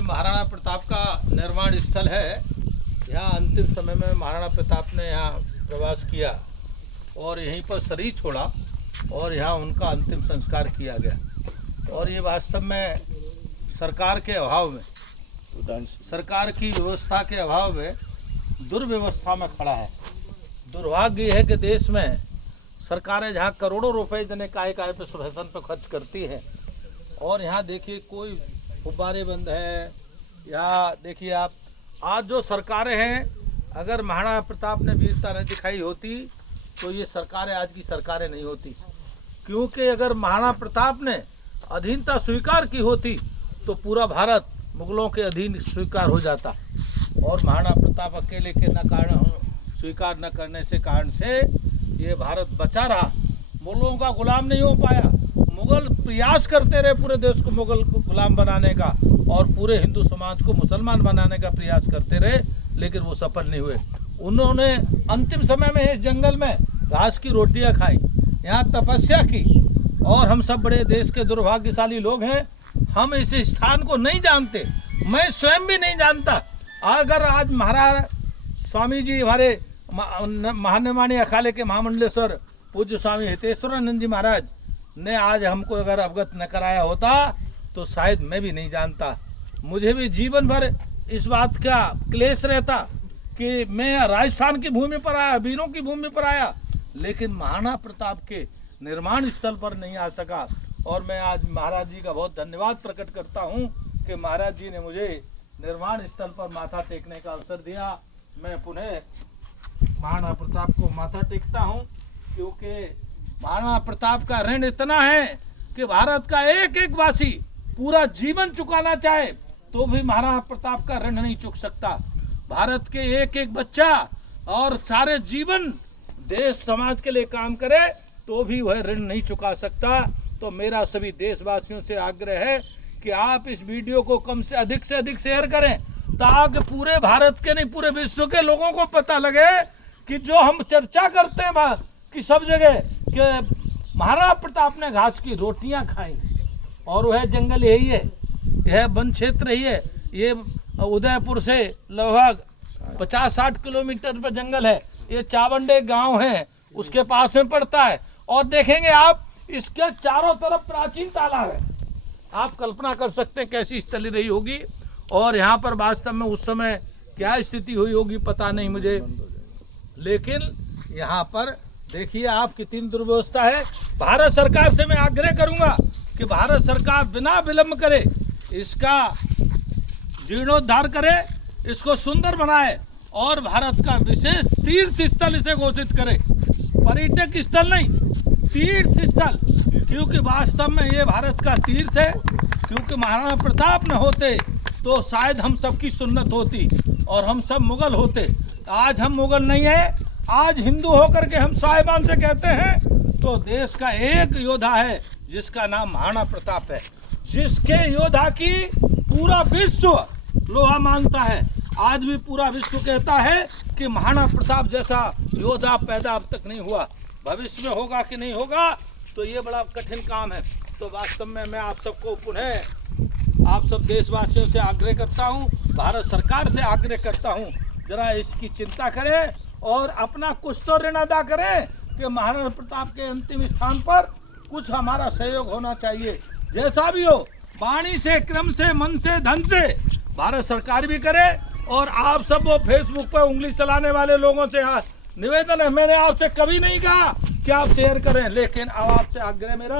ये महाराणा प्रताप का निर्माण स्थल है। यहाँ अंतिम समय में महाराणा प्रताप ने यहाँ प्रवास किया और यहीं पर शरीर छोड़ा और यहाँ उनका अंतिम संस्कार किया गया। और ये वास्तव में सरकार के अभाव में, सरकार की व्यवस्था के अभाव में दुर्व्यवस्था में खड़ा है। दुर्भाग्य ये है कि देश में सरकारें जहाँ करोड़ों रुपए जने काय पे फैशन पे खर्च करती है और यहाँ देखिए कोई फुब्बारे बंद है। या देखिए आप, आज जो सरकारें हैं, अगर महाराणा प्रताप ने वीरता न दिखाई होती तो ये सरकारें आज की सरकारें नहीं होती। क्योंकि अगर महाराणा प्रताप ने अधीनता स्वीकार की होती तो पूरा भारत मुगलों के अधीन स्वीकार हो जाता। और महाराणा प्रताप अकेले के न कारण स्वीकार न करने से कारण से ये भारत बचा रहा, मुगलों का गुलाम नहीं हो पाया। मुगल प्रयास करते रहे पूरे देश को मुगल को गुलाम बनाने का और पूरे हिंदू समाज को मुसलमान बनाने का प्रयास करते रहे, लेकिन वो सफल नहीं हुए। उन्होंने अंतिम समय में इस जंगल में घास की रोटियां खाई, यहाँ तपस्या की। और हम सब बड़े देश के दुर्भाग्यशाली लोग हैं, हम इस स्थान को नहीं जानते। मैं स्वयं भी नहीं जानता। अगर आज महाराज स्वामी जी, हमारे महानिमाणी अखाड़े के महामंडलेश्वर पूज्य स्वामी हितेश्वरानंद जी महाराज ने आज हमको अगर अवगत न कराया होता तो शायद मैं भी नहीं जानता। मुझे भी जीवन भर इस बात का क्लेश रहता कि मैं राजस्थान की भूमि पर आया, वीरों की भूमि पर आया, लेकिन महाराणा प्रताप के निर्माण स्थल पर नहीं आ सका। और मैं आज महाराज जी का बहुत धन्यवाद प्रकट करता हूँ कि महाराज जी ने मुझे निर्माण स्थल पर माथा टेकने का अवसर दिया। मैं पुनः महाराणा प्रताप को माथा टेकता हूँ, क्योंकि महाराणा प्रताप का ऋण इतना है कि भारत का एक एक वासी पूरा जीवन चुकाना चाहे तो भी महाराणा प्रताप का ऋण नहीं चुक सकता। भारत के एक एक बच्चा और सारे जीवन देश समाज के लिए काम करे तो भी वह ऋण नहीं चुका सकता। तो मेरा सभी देशवासियों से आग्रह है कि आप इस वीडियो को कम से अधिक शेयर करें, ताकि पूरे भारत के नहीं पूरे विश्व के लोगों को पता लगे कि जो हम चर्चा करते हैं कि सब जगह कि महाराणा प्रताप ने घास की रोटियां खाई और वह जंगल यही है, यह वन क्षेत्र ही है। ये उदयपुर से लगभग 50-60 किलोमीटर पर जंगल है। ये चावंडे गांव है, उसके पास में पड़ता है। और देखेंगे आप, इसके चारों तरफ प्राचीन तालाब है। आप कल्पना कर सकते हैं कैसी स्थिति रही होगी। और यहाँ पर वास्तव में उस समय क्या स्थिति हुई होगी पता नहीं मुझे, लेकिन यहाँ पर देखिए आप कितनी दुर्व्यवस्था है। भारत सरकार से मैं आग्रह करूंगा कि भारत सरकार बिना विलंब करे इसका जीर्णोद्धार करे, इसको सुंदर बनाए और भारत का विशेष तीर्थ स्थल इसे घोषित करे। पर्यटक स्थल नहीं, तीर्थ स्थल, क्योंकि वास्तव में ये भारत का तीर्थ है। क्योंकि महाराणा प्रताप न होते तो शायद हम सबकी सुन्नत होती और हम सब मुगल होते। आज हम मुगल नहीं है, आज हिंदू होकर के हम साहिबान से कहते हैं। तो देश का एक योद्धा है जिसका नाम महाराणा प्रताप है, जिसके योद्धा की पूरा विश्व लोहा मानता है। आज भी पूरा विश्व कहता है कि महाराणा प्रताप जैसा योद्धा पैदा अब तक नहीं हुआ। भविष्य में होगा कि नहीं होगा तो ये बड़ा कठिन काम है। तो वास्तव में मैं आप सबको पुनः आप सब देशवासियों से आग्रह करता हूँ, भारत सरकार से आग्रह करता हूँ, जरा इसकी चिंता करें और अपना कुछ तो ऋण अदा करें कि महाराणा प्रताप के अंतिम स्थान पर कुछ हमारा सहयोग होना चाहिए। जैसा भी हो, वाणी से, क्रम से, मन से, धन से भारत सरकार भी करे। और आप सब वो फेसबुक पर उंगली चलाने वाले लोगों से निवेदन है, मैंने आपसे कभी नहीं कहा कि आप शेयर करें, लेकिन अब आपसे आग्रह मेरा